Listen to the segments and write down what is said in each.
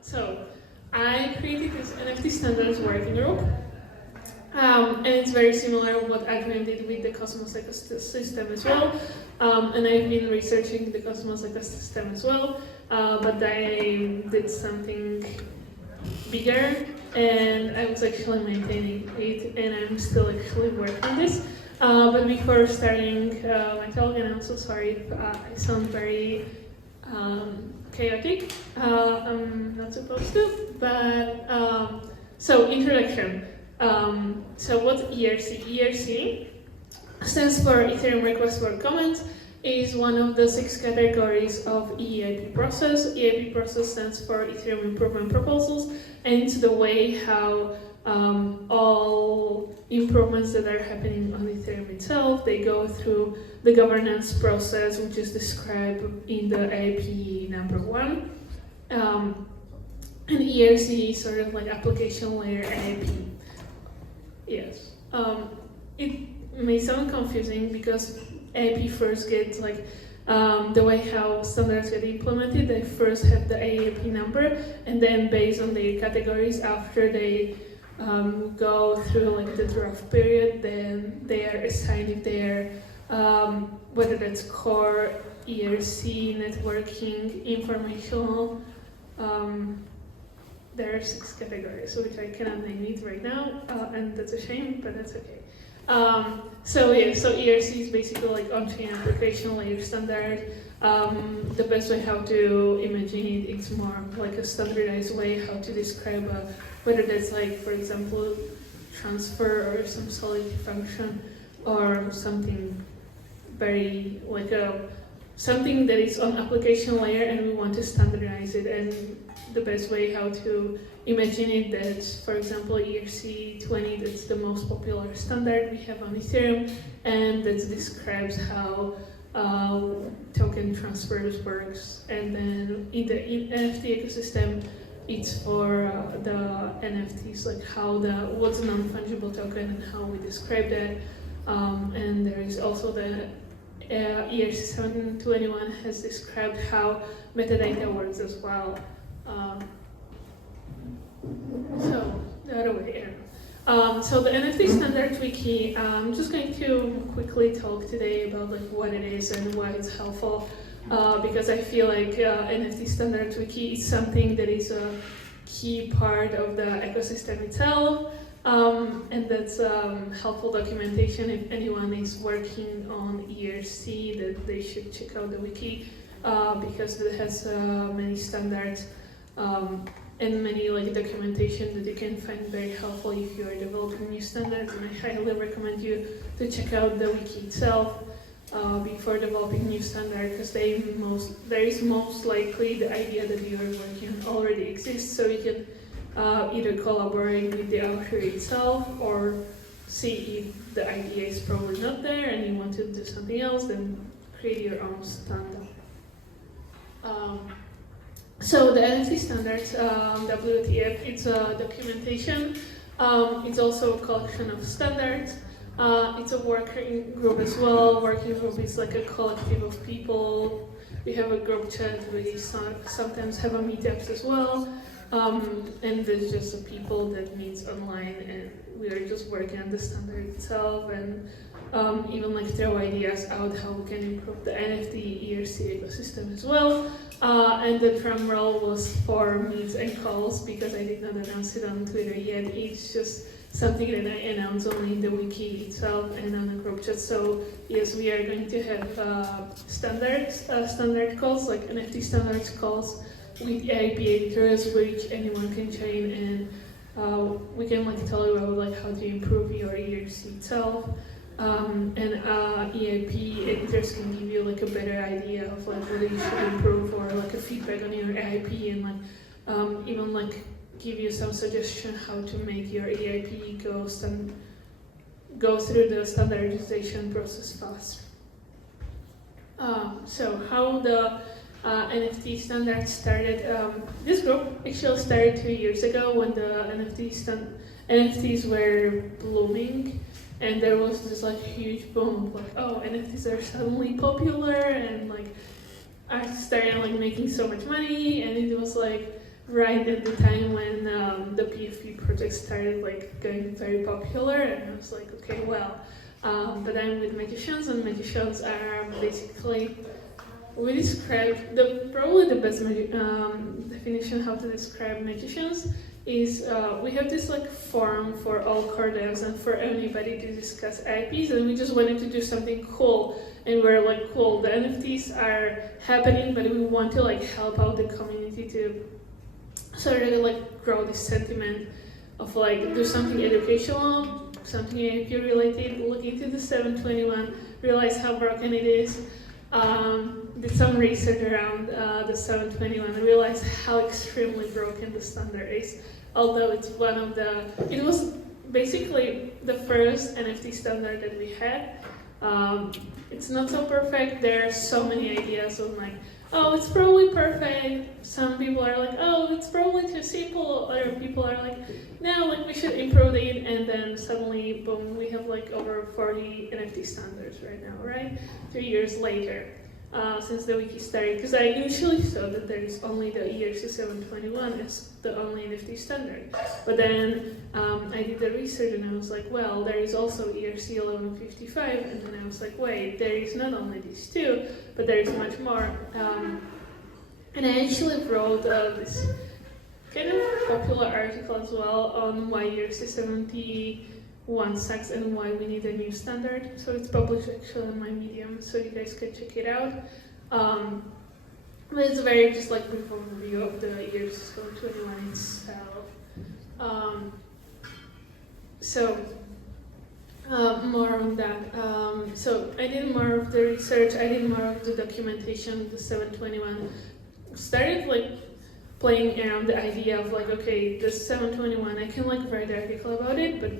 So I created this NFT standards working group, and it's very similar what Adrian did with the Cosmos ecosystem as well. And I've been researching the Cosmos ecosystem as well, but I did something bigger, and I was actually maintaining it, and I'm still actually working on this. But before starting my talk, and I'm so sorry if I sound very chaotic, I'm not supposed to, but so introduction. So what's ERC? ERC stands for Ethereum Request for Comment, is one of the 6 categories of EIP process. EIP process stands for Ethereum Improvement Proposals, and it's the way how all improvements that are happening on Ethereum itself, they go through the governance process, which is described in the AIP number 1. And ERC is sort of like application layer AIP. Yes. It may sound confusing because AIP first gets like the way how standards get implemented. They first have the AIP number, and then based on their categories, after they go through like the draft period, then they are assigned if they're whether that's core, ERC, networking, informational. There are 6 categories, which I cannot name it right now, and that's a shame, but that's okay. So ERC is basically like on-chain application layer standard. The best way how to imagine it, it's more like a standardized way how to describe whether that's like, for example, transfer or some solidity function, or something very like something that is on application layer and we want to standardize it. And the best way how to imagine it, that's for example ERC20, that's the most popular standard we have on Ethereum, and that describes how token transfers works. And then in the NFT ecosystem, it's for the NFTs, like what's a non-fungible token and how we describe that. And there is also the ERC721 has described how metadata works as well. So the other way around. So the NFT Standards Wiki, I'm just going to quickly talk today about like what it is and why it's helpful, because I feel like NFT Standards Wiki is something that is a key part of the ecosystem itself, and that's helpful documentation. If anyone is working on ERC, that they should check out the wiki, because it has many standards and many like documentation that you can find very helpful if you are developing new standards. And I highly recommend you to check out the wiki itself before developing new standard, because there is most likely the idea that you are working on already exists, so you can either collaborate with the author itself or see if the idea is probably not there and you want to do something else, then create your own standard. So the NFT standards, WTF, it's a documentation. It's also a collection of standards. It's a working group as well. Working group is like a collective of people. We have a group chat. We sometimes have a meetups as well. And there's just a people that meets online, and we are just working on the standard itself, and even like throw ideas out how we can improve the NFT ERC ecosystem as well. And the drum roll was for meets and calls, because I did not announce it on Twitter yet. It's just something that I announce only in the wiki itself and on the group chat. So yes, we are going to have standard calls, like NFT standards calls with AIP editors, which anyone can join, and we can like tell you about like how to improve your ERC itself. And EIP editors can give you like a better idea of like what you should improve, or like a feedback on your EIP, and like even like give you some suggestion how to make your EIP go through the standardization process fast. So how the NFT standards started. This group actually started 2 years ago when the NFTs were blooming, and there was this like huge boom of like, oh, NFTs are suddenly popular, and like I started like making so much money, and it was like right at the time when the PFP project started like going very popular, and I was like, okay, well, but I'm with Magicians, and Magicians are basically, we describe, probably the best definition how to describe Magicians is we have this like forum for all core devs and for anybody to discuss IPs, and we just wanted to do something cool, and we're like, cool, the NFTs are happening, but we want to like help out the community to sort of like grow this sentiment of like do something educational, something IP related, look into the 721, realize how broken it is, did some research around the 721 and realized how extremely broken the standard is. Although it's it was basically the first NFT standard that we had. It's not so perfect. There are so many ideas of like, oh, it's probably perfect. Some people are like, oh, it's probably too simple. Other people are like, no, like we should improve it. And then suddenly, boom, we have like over 40 NFT standards right now, right? 2 years later, since the wiki started. Because I initially thought that there is only the ERC 721 as the only NFT standard. But then I did the research and I was like, well, there is also ERC 1155. And then I was like, wait, there is not only these two, but there is much more. And I actually wrote this kind of popular article as well on why ERC 71 sucks and why we need a new standard. So it's published actually on my Medium, so you guys can check it out. But it's a very just like brief overview of the ERC 721 itself. More on that. So I did more of the research, I did more of the documentation of the 721. Started like playing around the idea of like, okay, the 721, I can like write an article about it, but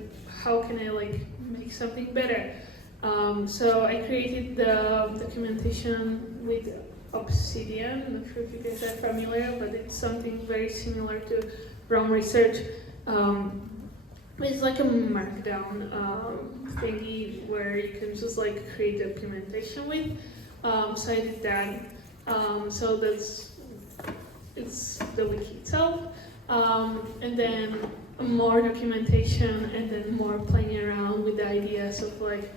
how can I like make something better? So I created the documentation with Obsidian. I'm not sure if you guys are familiar, but it's something very similar to Rome Research. It's like a markdown thingy where you can just like create documentation with. So I did that. So it's the wiki itself, and then more documentation, and then more playing around with the ideas of like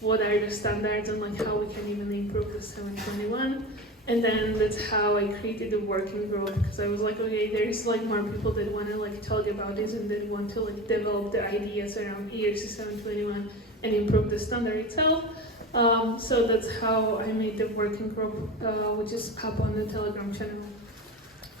what are the standards and like how we can even improve the 721. And then that's how I created the working group, because I was like, okay, there's like more people that want to like talk about this and that want to like develop the ideas around ERC 721 and improve the standard itself. So that's how I made the working group, which is up on the Telegram channel.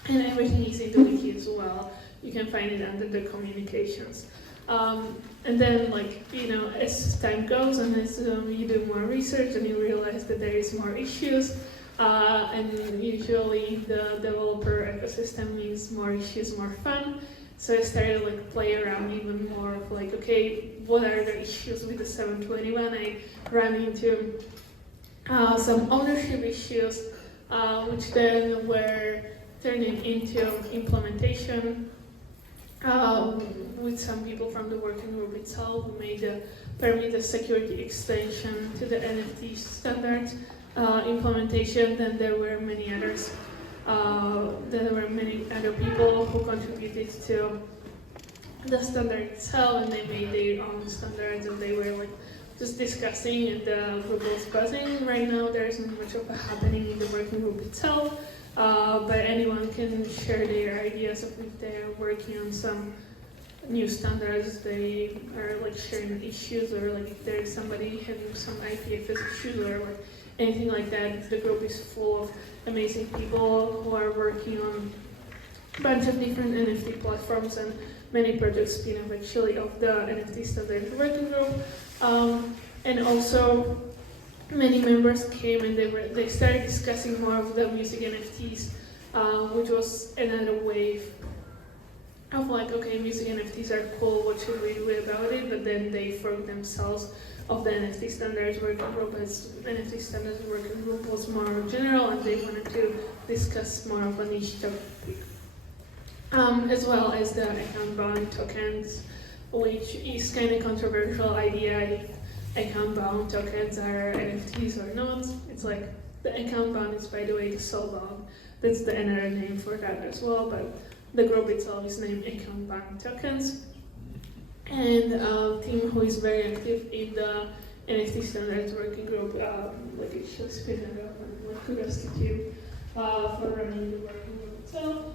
And everything is in the wiki as well. You can find it under the communications. And then, like, you know, as time goes and as you do more research and you realize that there is more issues, and usually the developer ecosystem means more issues, more fun. So I started like play around even more of like, okay, what are the issues with the 721? I ran into some ownership issues, which then were turning into implementation with some people from the working group itself who made the permit security extension to the NFT standards implementation. Then there were many others. There were many other people who contributed to the standard itself, and they made their own standards, and they were like just discussing, and the group was buzzing. Right now there isn't much of a happening in the working group itself, but anyone can share their ideas of if they're working on some new standards, they are like sharing issues, or like if there's somebody having some IPFS issues or like anything like that. The group is full of amazing people who are working on a bunch of different NFT platforms, and many projects spin off actually of the NFT standard working group. And also many members came and they started discussing more of the music NFTs, which was another wave of like, okay, music NFTs are cool, what should we do about it? But then they formed themselves of the NFT standards working group, as NFT standards working group was more general, and they wanted to discuss more of a niche topic. As well as the account bound tokens, which is kind of controversial idea if account bound tokens are NFTs or not. It's like the account bound is, by the way, the soul bound. That's the another name for that as well, but the group itself is named Account Bank Tokens. And a team who is very active in the NFT standards working group, like it should spin it up, and like kudos to you for running the working group itself.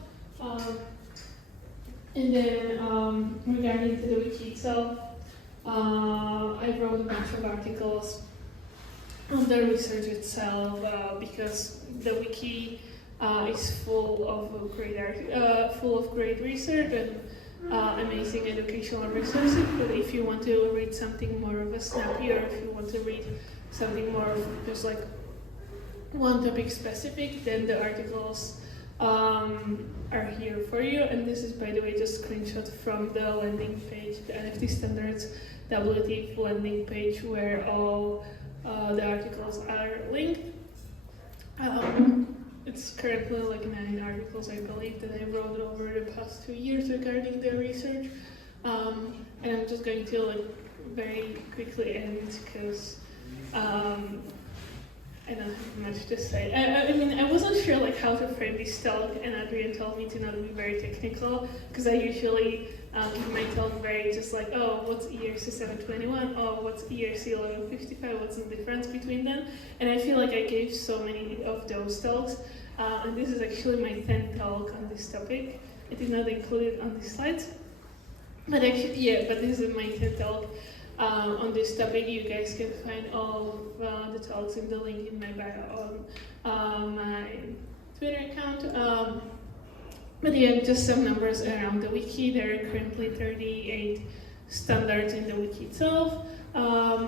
And then regarding to the wiki itself, I wrote a bunch of articles on the research itself because the wiki is full of great research and amazing educational resources. But if you want to read something more of a snappy, or if you want to read something more of just like one topic specific, then the articles are here for you. And this is, by the way, just a screenshot from the landing page, the NFT standards.wtf landing page, where all the articles are linked. It's currently like 9 articles, I believe, that I wrote over the past 2 years regarding the research. And I'm just going to like very quickly end because I don't have much to say. I mean, I wasn't sure like how to frame this talk, and Adrian told me to not be very technical because I usually give my talk very just like, oh, what's ERC 721? Oh, what's ERC 1155? What's the difference between them? And I feel like I gave so many of those talks, and this is actually my 10th talk on this topic. I did not include it on the slides, but actually, yeah, but this is my 10th talk. On this topic. You guys can find all of the talks in the link in my bio on my Twitter account. But yeah, just some numbers around the wiki. There are currently 38 standards in the wiki itself. I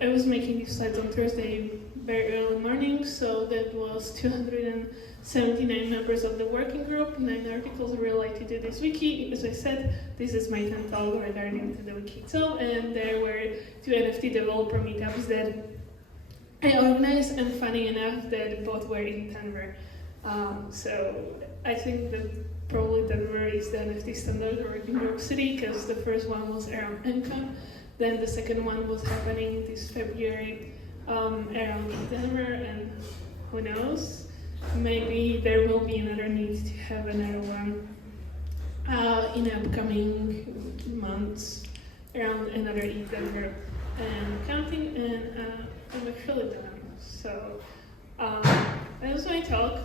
was making these slides on Thursday very early morning, so that was 279 members of the working group, 9 articles related to this wiki. As I said, this is my 10th talk regarding to the wiki itself, and there were 2 NFT developer meetups that I organized, and funny enough that both were in Denver. So I think that probably Denver is the NFT standard working group city, because the first one was around NCON, then the second one was happening this February around Denver, and who knows, maybe there will be another need to have another one in upcoming months around another ETH Denver and counting, and I'm actually done. So that was my talk.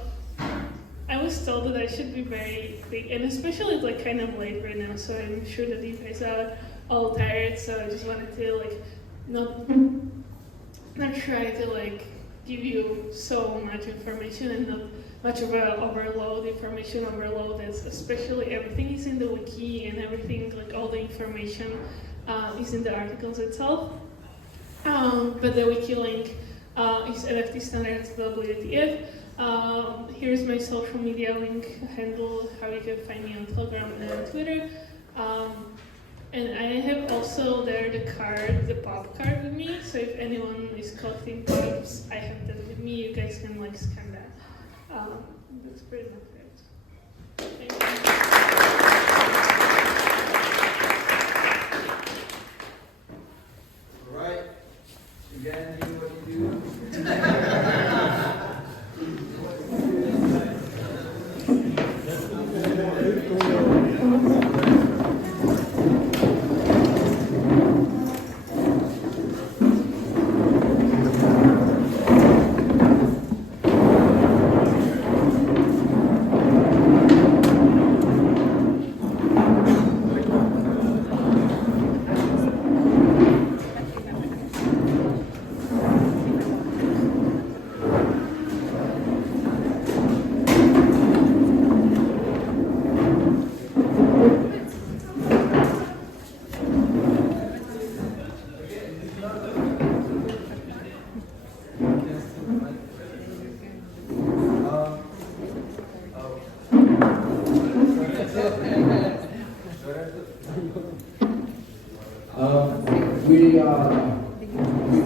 I was told that I should be very quick, and especially it's like kind of late right now, so I'm sure that you guys are all tired, so I just wanted to like not try to like give you so much information and not much of a information overload, as especially everything is in the wiki and everything, like all the information is in the articles itself. But the wiki link is nftstandards.wtf. Here's my social media link handle, how you can find me on Telegram and Twitter. And I have also there the pop card with me, so if anyone is collecting pops, I have that with me. You guys can like scan that. That's pretty much it. Thank you. All right, you gotta do what you do.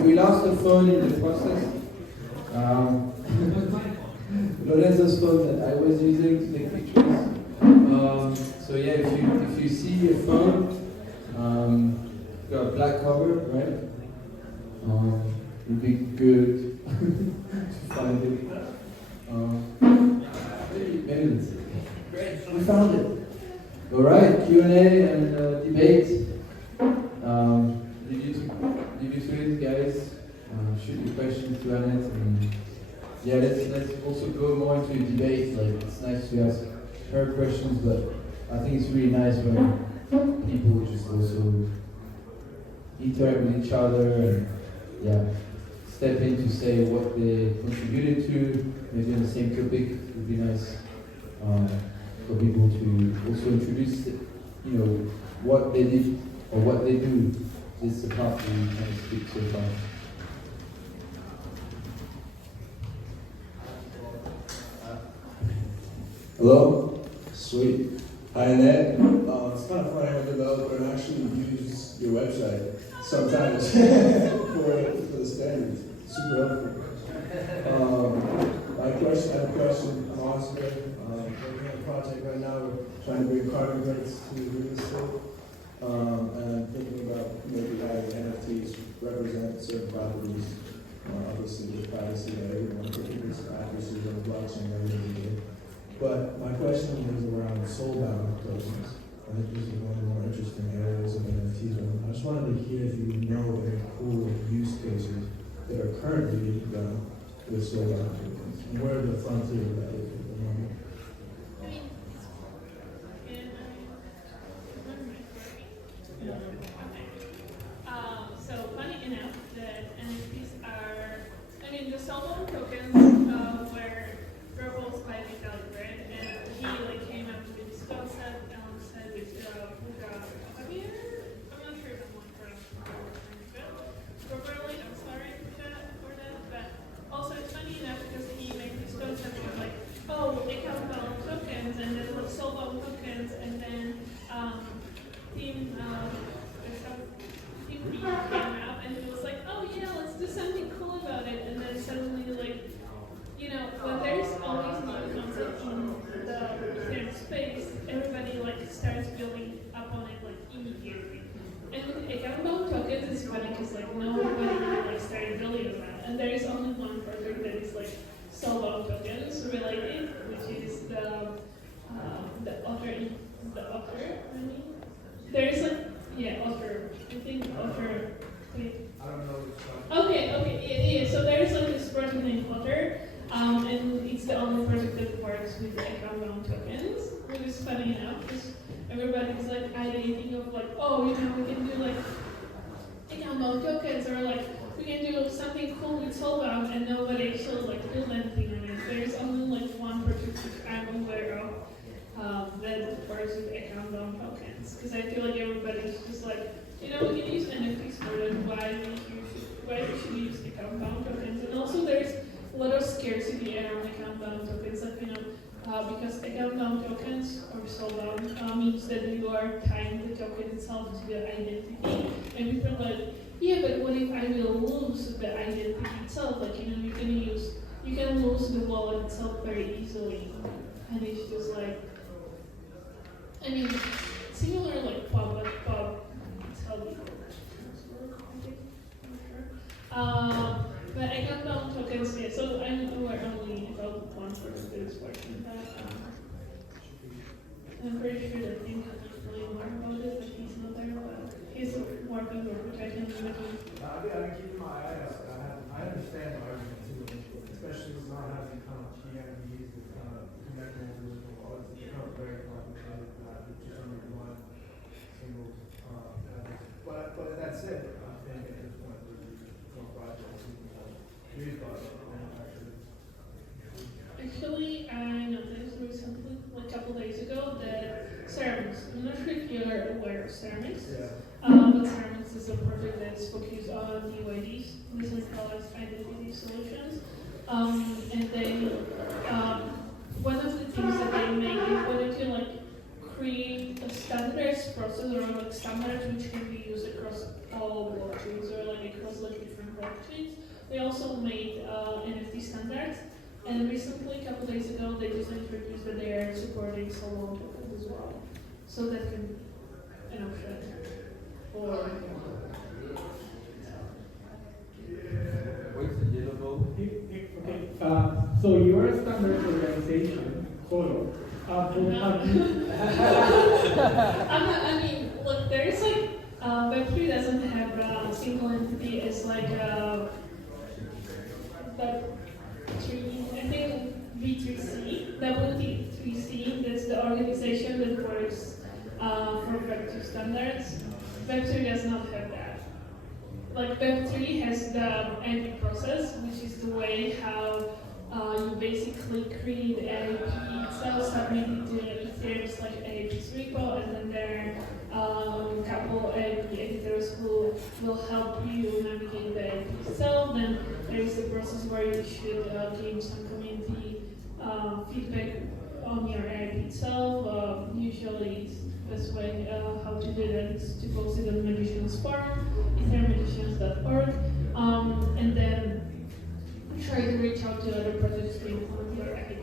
We lost the phone in the process. Lorenzo's phone that I was using to take pictures. So yeah, if you see a phone, got a black cover, right? It'd be good to find it. Maybe let's see. Great. We found All right, Q&A and debate. Leave you to it, guys. Shoot your questions to Anett. And yeah, let's also go more into a debate. Like, it's nice to ask her questions, but I think it's really nice when people just also interact with each other and yeah, step in to say what they contributed to, maybe on the same topic. It would be nice for people to also introduce, what they did or what they do. This is the part we kind of speak so far. Hello? Sweet. Hi, Anett. It's kind of funny, I'm a developer and I actually use your website sometimes for the standards. Super helpful. I have a question. I'm Oscar. Working on a project right now. We're trying to bring carbon credits to real estate. And I'm thinking about maybe having NFTs represent certain properties. Obviously, with privacy and everyone, this accuracy on the blockchain and everything. But my question is around soul-bound tokens. I think this is one of the more interesting areas of NFTs. I just wanted to hear if you know any cool use cases that are currently being done with soul-bound tokens, and where the frontier of that is at the moment. So funny enough that NFTs are, the soul-bound tokens were proposed by Vitalik, right? And he came up with this concept alongside with Javier. I'm not sure if I'm one properly. I'm sorry for that. But also it's funny enough because he made this concept of account-bound tokens and then soul-bound tokens and then team B came out and he was like, oh yeah, let's do something cool about it. And then suddenly when there's always new concept in the Ethereum space, everybody starts building up on it immediately. And with account-bound tokens, it's funny because nobody started building on that. And there is only one project that is soul-bound tokens related, which is the Otter. There is Otter. I think Otter. I don't know. Okay, yeah. So there is this project named Otter. And it's the only project that works with account-bound tokens, which is funny enough, because everybody's ideating of we can do account-bound tokens, or we can do something cool with soul-bound, and nobody actually build anything on it. There's only one project which I'm aware of that works with account-bound tokens, because I feel everybody's just we can use NFTs for that. Why we should use account-bound tokens? And also there's a lot of scarcity around account-bound tokens, because account-bound tokens or soul-bound means that you are tying the token itself to the identity, and people are yeah, but what if I will lose the identity itself? You can lose the wallet itself very easily, and it's just similar pub itself. But account-bound tokens, yeah, so I'm aware only about one person that is working on that. I'm pretty sure that Tim can explain more about it, but he's not there, but he's working on which I can imagine. I've been keeping my eye out. I understand the argument too, especially with not having PMDs that connect multiple wallets. It becomes very complicated just under one single but that said, I think at this point there's more projects used by manufacturers. Actually, I noticed recently, a couple days ago, that Ceramics, I'm not sure if you're aware of Ceramics, but Ceramics is a project that's focused on DYDs, decentralized identity solutions, and they, one of the things that they make is wanted to create a standardized process or standards which can be used across all blockchains or across different blockchains. They also made NFT standards, and recently, a couple days ago, they just introduced that they are supporting soul-bound tokens as well. So that can be an option. Or Where's the yellow bulb? Okay, so you're a standards organization. sort of. I mean, look, there's like Web3 doesn't have a single entity. It's like Web3. I think B3C, WT3C. That's the organization that works for Web2 standards. Web3 does not have that. Like Web3 has the API process, which is the way how you basically create an API itself, submit it to Ethereum's like API's repo, and then there are a couple API editors who will help you navigate the API itself. Then there is the process where you should gain some community feedback on your API itself. Usually, the best way how to do that is to post it on Magicians forum, ethereum-magicians.org, and then try to reach out to other projects to implement your API.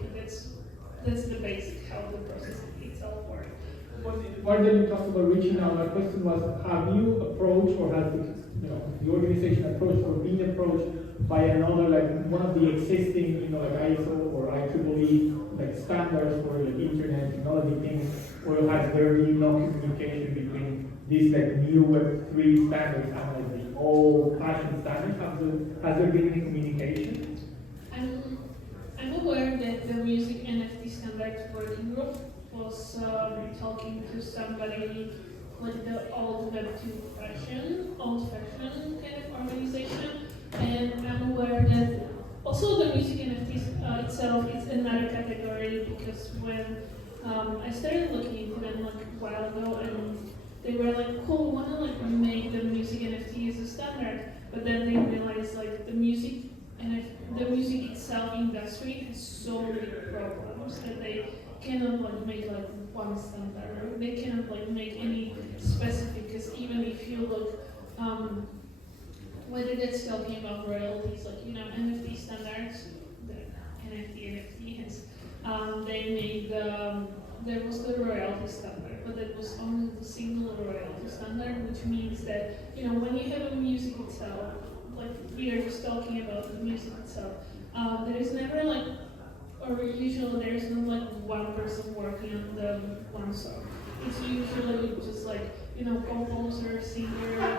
That's the basic how the process itself works. Why did you talk about reaching out? My question was, have you approached or has the organization approached or been approached by another, like one of the existing, like ISO or IEEE, like standards for like internet technology things, or has there been no communication between these like new Web3 standards and like the old-fashioned standards? Has there been any communication? I'm aware that the music NFT standards working group was talking to somebody like the old-fashioned kind of organization, and I'm aware that also the music NFTs itself is another category, because when I started looking into them like a while ago, and they were like, cool, we want to like make the music NFT as a standard, but then they realized like the music itself industry has so many problems that they cannot like make like one standard. They cannot like make any specific, because even if you look whether that's talking about royalties, like NFT standards, the NFT has they made there was the royalty standard, but it was only the single royalty standard, which means that when you have a music itself, like we are just talking about the music itself, there is never like, or usually there is not like one person working on the one song. It's usually just like composer, singer,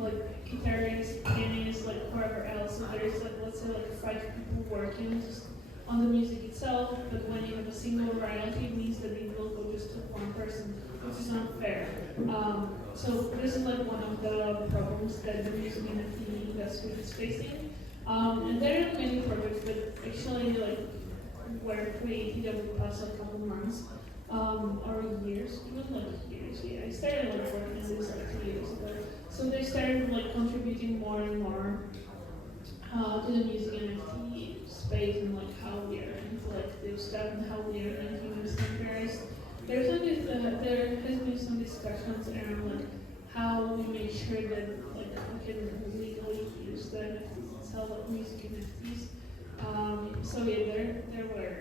like guitarist, pianist, like whoever else. So there is like, let's say like 5 people working just on the music itself, but when you have a single royalty, it means that it will go just to one person, which is unfair. So this is like one of the problems that the music NFT industry is facing. And there are many projects that actually like were created over the past couple months, or years, even like years. Yeah, I started like working on this like 2 years ago. So they started like contributing more and more to the music NFT space, and like how we are into like this stuff and how we are making standardized. There has been some discussions around like how we make sure that like we can legally use the NFTs itself, like music NFTs. So yeah, there were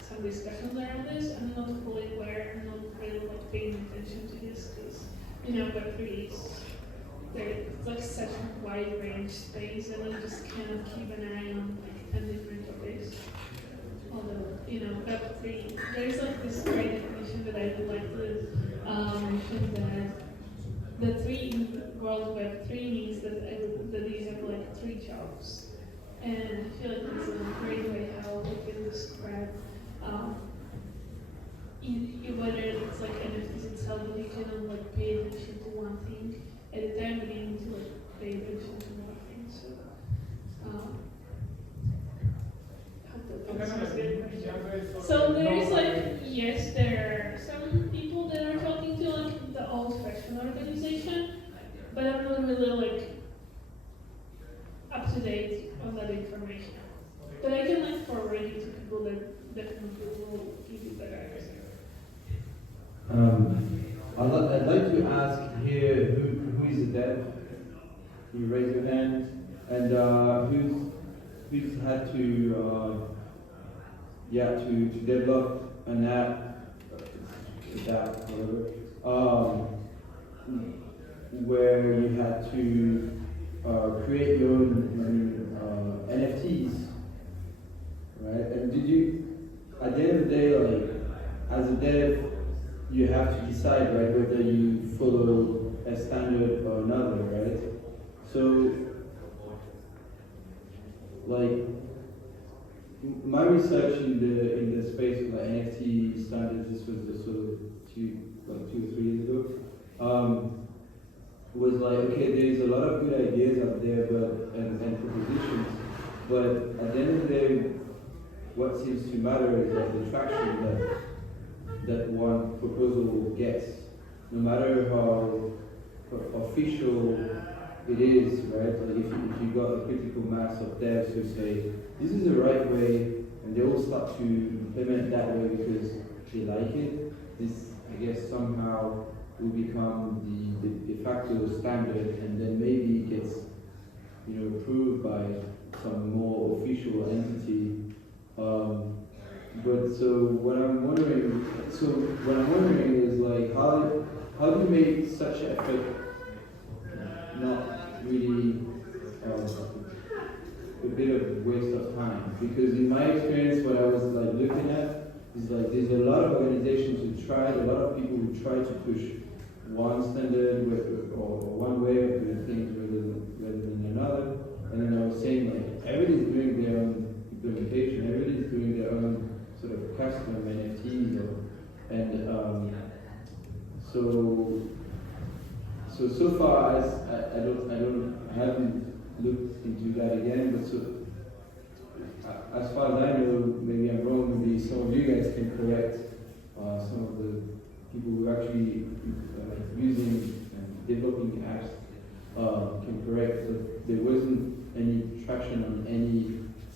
some discussions around this. I'm not fully aware. I'm not really like paying attention to this because Web3 is it's like such a wide range space, and you just cannot keep an eye on like 10 different topics. Although Web3, there's like this great definition that I would like to mention, that the 3 in world Web3 means that you have like 3 jobs. And I feel like it's a great way how we can describe whether it's like NFTs itself, but you cannot like pay attention to one thing at a time, but you need to like pay attention to more things. So so there is like, yes, there are some people that are talking to like the old-fashioned organization, but I'm not really like up to date on that information. But I can like forward it to people that definitely will give you better answer. I'd like to ask here who is a dev? Can you raise your hand? And who's had to develop an app, where you had to create your own NFTs, right? And at the end of the day, like, as a dev, you have to decide, right, whether you follow a standard or another, right? So, like, my research in the space of like NFT standards, this was the sort of 2 or 3 years ago, was like, okay, there's a lot of good ideas out there, and propositions, but at the end of the day, what seems to matter is like the traction that one proposal gets, no matter how official it is, right? Like if you got a critical mass of devs who say, this is the right way, and they all start to implement that way because they like it, this, I guess, somehow will become the de facto standard, and then maybe it gets, approved by some more official entity. But so what I'm wondering is like, how do you make such effort not really a bit of waste of time? Because in my experience, what I was like looking at is like there's a lot of organizations who tried, a lot of people who try to push one standard or one way of doing things rather than another. And then I was saying like everybody's doing their own implementation, everybody's doing their own sort of custom NFTs, so far as I haven't looked into that again, but so as far as I know, maybe I'm wrong, maybe some of you guys can correct some of the people who are actually using and developing apps can correct. So there wasn't any traction on any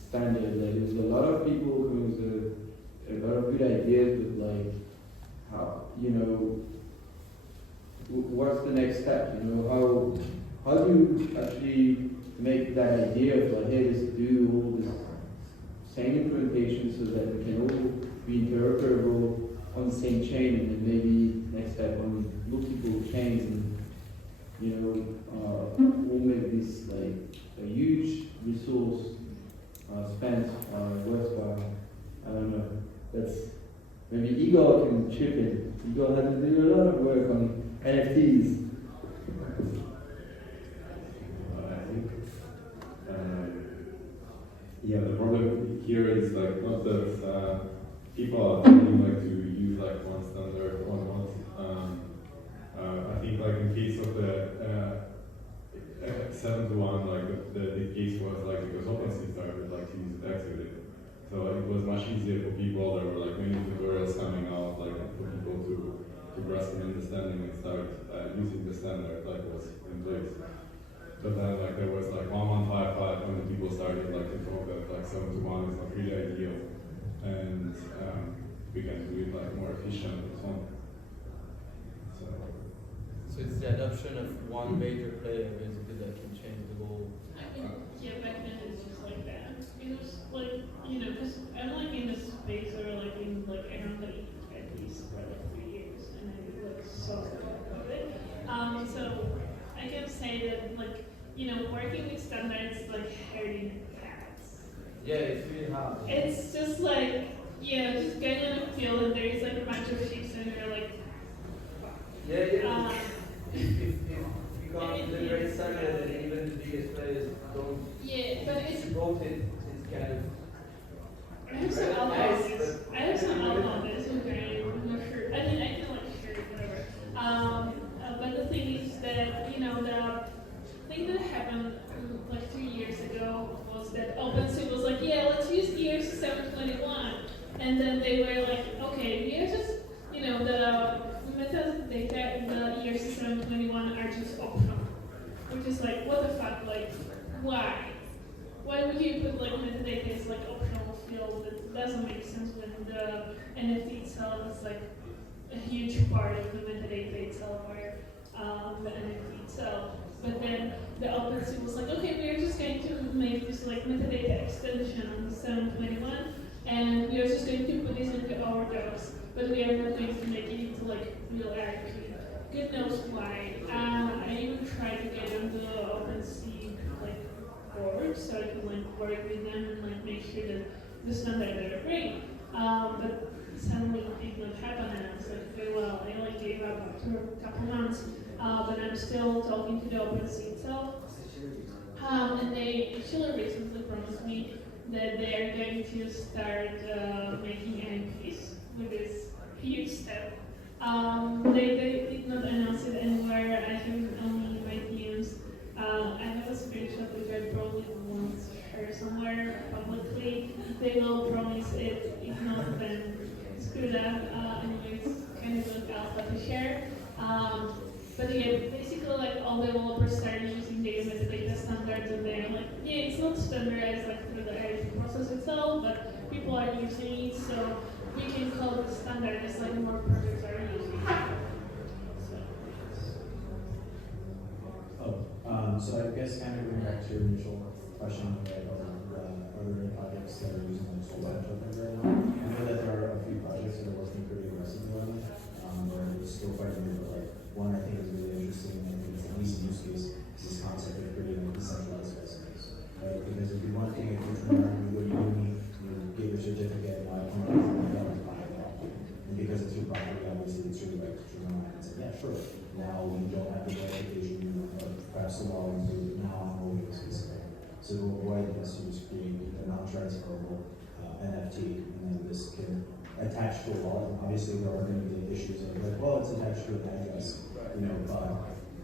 standard. Like there's a lot of people who a lot of good ideas, but like how what's the next step? How do you actually make that idea of like, hey, let's do all this same implementation so that we can all be interoperable on the same chain, and then maybe next step on multiple chains, and all make this like a huge resource spent worthwhile. I don't know. That's maybe Igor can chip in. Igor has to do a lot of work on NFTs. I think, the problem here is like not that people are trying like to use like one standard or not. I think like in case of the 7 to 1, like the case was like because OpenSea started like to use it actively. So it was much easier for people. There were like many tutorials coming out, like for people to grasp an understanding and start using the standard like was in place. But then like there was like 1155 when the people started like to talk that like 7 to 1 is not really ideal, and we can do it like more efficient and so on. So it's the adoption of one major player basically that can change the whole. Back then it's just like that. It was like, because I'm like in this space or like in like around the ETH at least for like 3 years, and I like saw of it. So I can say that like, working with standards like herding cats. Yeah, it's really hard. It's just like, just getting in a field and there is like a bunch of sheep and you're like, If you can't generate standard, then even the biggest players don't. Yeah, but it's voted. It's kind of. I have some outlaw on this, okay, I'm not sure. I mean, I can like share it, whatever. But the thing is that, the thing that happened like 2 years ago was that OpenSea was like, let's use ERC 721. And then they were like, okay, we are just, the metadata in the ERC 721 are just optional. Which is like, what the fuck, like, why? Why would you put like metadata as like optional field? That doesn't make sense when the NFT itself is like a huge part of the metadata itself, or the NFT itself. But then the OpenSea was like, okay, we're just going to make this like metadata extension on the 721, and we are just going to put this into our docs, but we are not going to make it into like real RP. Good knows why. I even tried to get on the OpenSea like board so I could like work with them and like make sure that the standard they were bringing. But suddenly it did not happen, and I was like, okay, well, I only gave up after a couple months, but I'm still talking to the OpenSea itself. And they actually recently promised me that they are going to start making NFTs with this huge step. They did not announce it anywhere. I have it only in my DMs. I have a screenshot which I probably won't share somewhere publicly. They will promise it. If not, then screw that. Anyways, kind of like alpha to share. But yeah, basically like all developers started using the metadata standards, and they're like, yeah, it's not standardized like through the ERC process itself, but people are using it, so we can call it standard as like more projects are using it. So I guess kind of going back to your initial question, like, are there any projects that are using like Solana token right now? I know that there are a few projects that are working pretty aggressively on it. They're still quite new, but like one I think is really interesting, and I think it's an easy use case, is this concept of creating a decentralized business. Right? Because if you want to take a future environment, you go to uni, you get your certificate, buy a and because it's your property, obviously it's your right to turn around and say, yeah, sure. Now you don't have the verification of perhaps the law and do now I'm owning this specific. So to avoid this, you just create a non-transferable NFT, and then this can attach to a wallet. Obviously, there are going to be issues of like, well, it's attached to an address,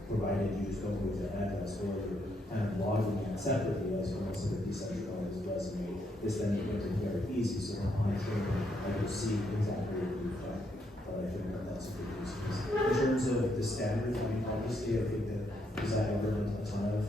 provided you just don't lose that address, or you're kind of logging it separately as almost like a decentralized resume. This then becomes very easy, so on chain, I can see exactly what you've done. But I think that's a good use case. In terms of the standards, I mean, obviously, I think that Zach implemented a ton of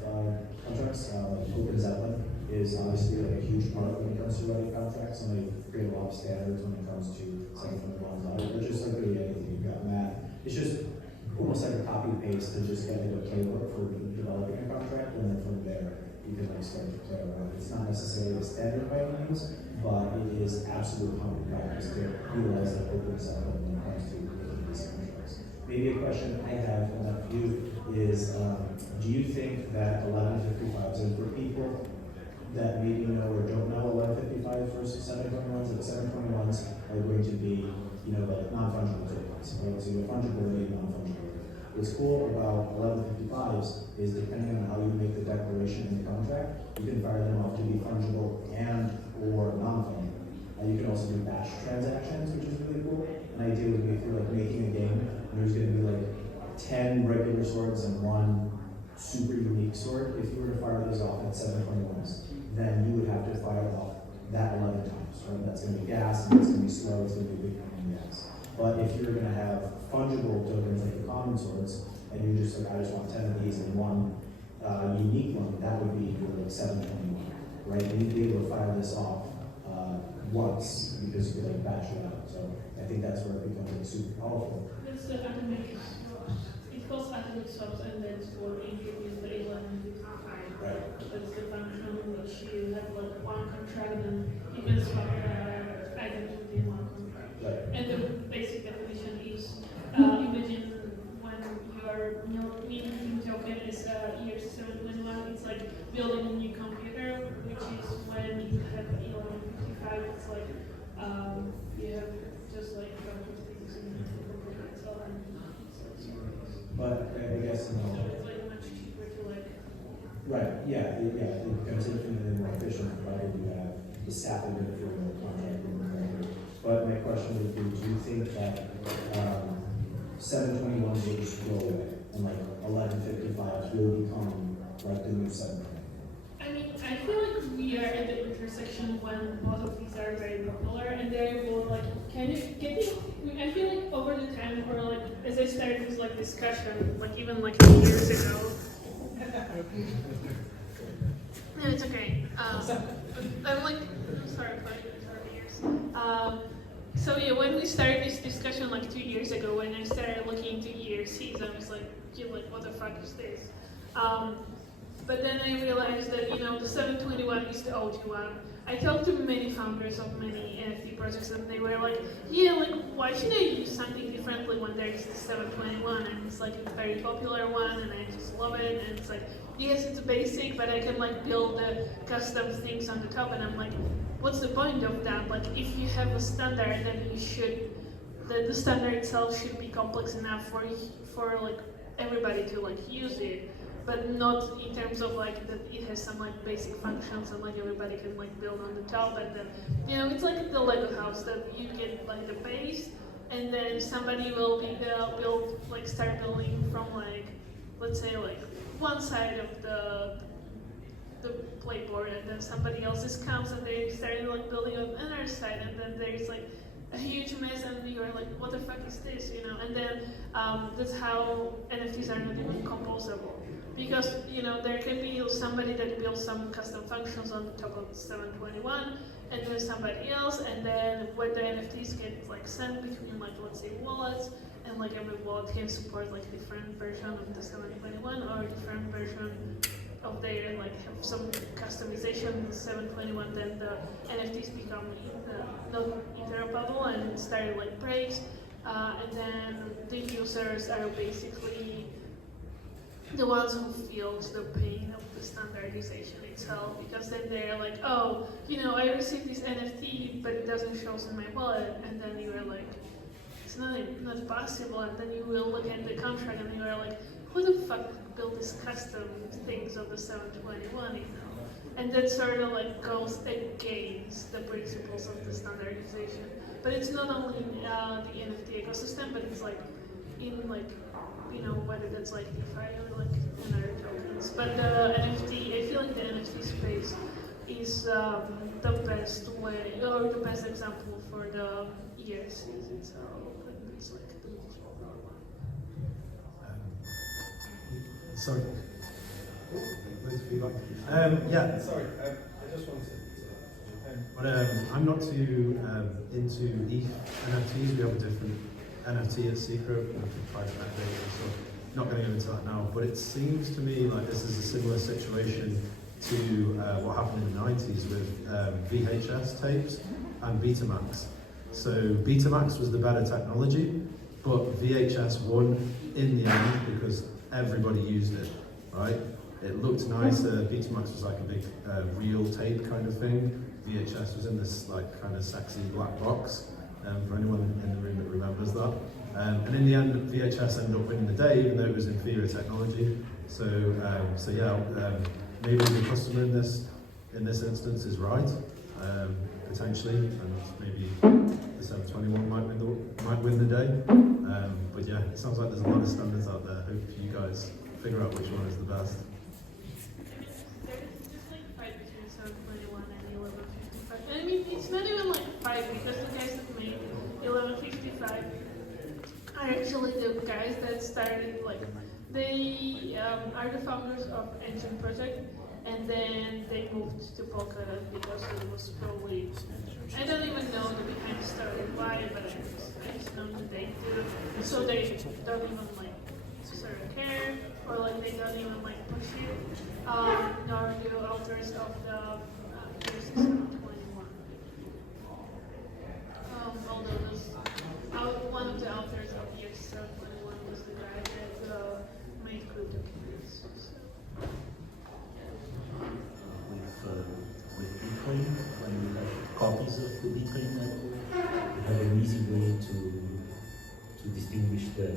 contracts. Open Zeppelin is obviously like a huge part when it comes to writing contracts, and they create a lot of standards when it comes to something from the ones out. But just like really anything, you've got math. It's just almost like a copy and paste to just get like a playbook for developing a contract, and then from there you can like start to play around. It's not necessarily a standard by any means, but it is absolute common practice to utilize the open Zeppelin when it comes to making these contracts. Maybe a question I have for you is, do you think that 1155s, and for people that maybe know or don't know 1155 versus 721s, that 721s are going to be, like non-fungible tokens, right? So you're fungible and non-fungible. What's cool about 1155s is depending on how you make the declaration in the contract, you can fire them off to be fungible and or non-fungible. You can also do batch transactions, which is really cool. An idea would be if you're like making a game, and there's going to be like 10 regular swords and one super unique sword. If you were to fire those off at 721s, then you would have to fire off that 11 times, right? That's going to be gas, and it's going to be slow, it's going to be big gas. But if you're going to have fungible tokens like the common swords, and you're just like, I just want 10 of these and one unique one, that would be your like 721, right? And you'd be able to fire this off once because you could like batch it out. So I think that's where it becomes like super powerful. That's the atomic swaps. It calls atomic swaps, and then for introduce the 1155. Right. That's the function in which you have like one contract, and you can swap items within one contract. Right. And the basic definition is, imagine when you are minting token is ERC 721, it's like building a new computer, which is when you have 1155, it's like you have just like a bunch of things in the computer itself, and it's like But I guess, so it's like much cheaper to like. right, yeah, it becomes infinitely more efficient provided you have the staffing for your contract. But my question would be, do you think that 721 will just go away and like 1155 will become like the new 720? I mean, I feel like we are at the intersection when both of these are very popular, and they will like kind of getting. I feel like over the time, or like as I started this like discussion, like even like 2 years ago. No, it's okay. I'm sorry for the years. So yeah, when we started this discussion like 2 years ago, when I started looking into ERCs, I was like, what the fuck is this? But then I realized that, the 721 is the OG one. I talked to many founders of many NFT projects, and they were like, why should I use something differently when there is the 721? And it's like a very popular one, and I just love it. And it's like, yes, it's basic, but I can like build the custom things on the top. And I'm like, what's the point of that? Like, if you have a standard, then you should, the standard itself should be complex enough for like everybody to like use it, but not in terms of like that it has some like basic functions and like everybody can like build on the top, and then it's like the Lego house that you get like the base, and then somebody will start building from like, let's say like one side of the playboard, and then somebody else's comes and they started like building on another side, and then there's like a huge mess, and you're like, what the fuck is this, And then that's how NFTs are not even composable, because there can be somebody that builds some custom functions on top of 721, and then somebody else, and then when the NFTs get like sent between like, let's say, wallets, and like every wallet can support like different version of the 721 or different version of their, like, have some customization in 721, then the NFTs become not interoperable and start like breaks, and then the users are basically the ones who feel the pain of the standardization itself, because then they're like, oh, I received this NFT, but it doesn't show in my wallet, and then you are like, it's not possible, and then you will look at the contract and you are like, who the fuck built these custom things of the 721, And that sort of like goes against the principles of the standardization. But it's not only in the NFT ecosystem, but it's like in like, whether that's like DeFi or like another tokens. But the NFT, I feel like the NFT space is the best way, or the best example for the ERCs itself. It's like the most popular one. Sorry. Loads of feedback. Yeah. Sorry, I just wanted to. But I'm not too into ETH NFTs. We have a different NFT at Secret, private validator, so not going to go into that now. But it seems to me like this is a similar situation to what happened in the 90s with VHS tapes and Betamax. So Betamax was the better technology, but VHS won in the end because everybody used it, right? It looked nicer. Betamax was like a big reel tape kind of thing. VHS was in this like kind of sexy black box, for anyone in the room that remembers that. And in the end, VHS ended up winning the day, even though it was inferior technology. So maybe the customer in this instance is right, potentially, and maybe the 721 might win the day. But yeah, it sounds like there's a lot of standards out there. Hope you guys figure out which one is the best. There's just like fight between 721 and 1155. I mean, it's not even like a fight, because the guys that made 1155 are actually the guys that started, like, they are the founders of Engine Project, and then they moved to Polkadot because it was probably, I don't even know the behind the story why, but I just know that they do. So they don't even like sort of care, or like they don't even like push it, nor do authors of the ERC 721. Although one of the authors of ERC 721 was the guy that made CryptoKitties. With Bitcoin, when you have copies of the Bitcoin network, you have an easy way to distinguish the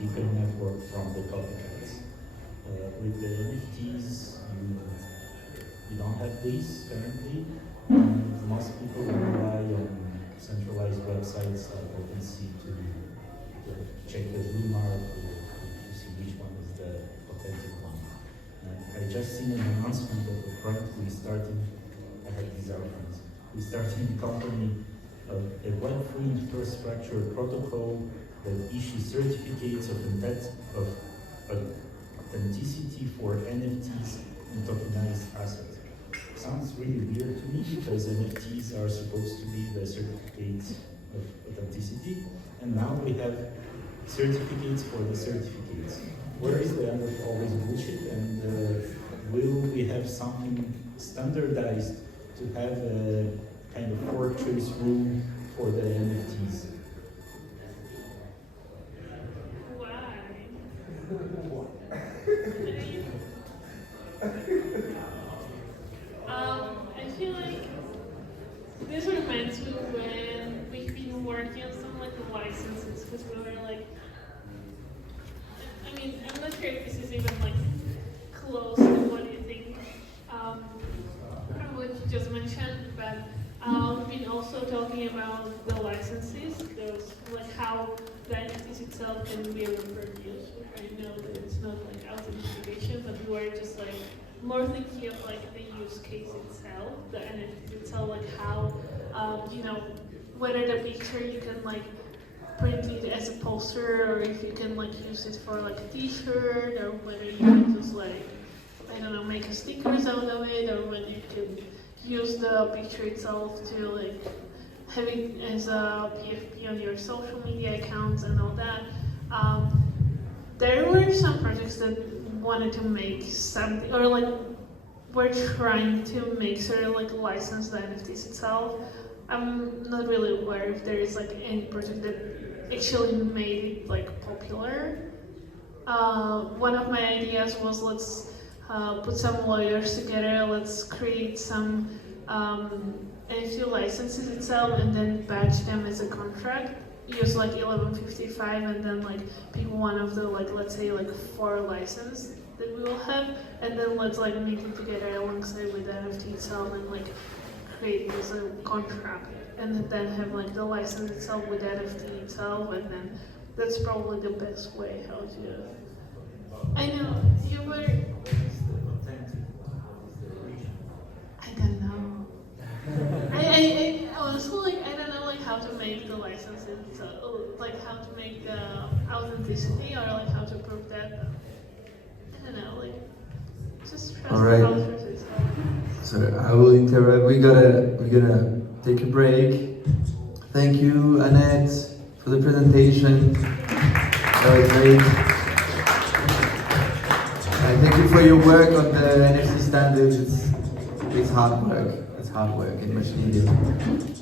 Bitcoin network from the copycats. With the NFTs, you don't have this currently. Most people rely on centralized websites like OpenSea to check the blue mark to see which one is the authentic one. I just seen an announcement of a friend who is starting, I had these arguments, who is starting a company of a Web3 infrastructure protocol that issues certificates of authenticity for NFTs and tokenized assets. Sounds really weird to me because NFTs are supposed to be the certificates of authenticity, and now we have certificates for the certificates. Where is the end of all this bullshit, and will we have something standardized to have a kind of fortress room for the NFTs? I feel like talking about the licenses, those like how the NFTs itself can be reproduced. I know that it's not like authentication, but we were just like more thinking of like the use case itself, the NFT itself, like how you know, whether the picture you can like print it as a poster, or if you can like use it for like a t-shirt, or whether you can just like, I don't know, make a stickers out of it, or whether you can use the picture itself to like have it as a PFP on your social media accounts and all that. There were some projects that wanted to make something, or like were trying to make sort of like license the NFTs itself. I'm not really aware if there is like any project that actually made it like popular. One of my ideas was let's put some lawyers together, let's create some NFT licenses itself and then batch them as a contract. Use like 1155 and then like pick one of the like, let's say like 4 licenses that we will have, and then let's like meet it together alongside with the NFT itself and like create it as a contract, and then have like the license itself with the NFT itself, and then that's probably the best way how to. I know you were. I don't know. I also like I don't know like how to make the licenses, like how to make the authenticity or like how to prove that. I don't know, like just trust All right. the process itself. So I will interrupt. We're gonna take a break. Thank you, Anett, for the presentation. That was great. And thank you for your work on the NFT standards. It's hard work. It's hard work and much needed.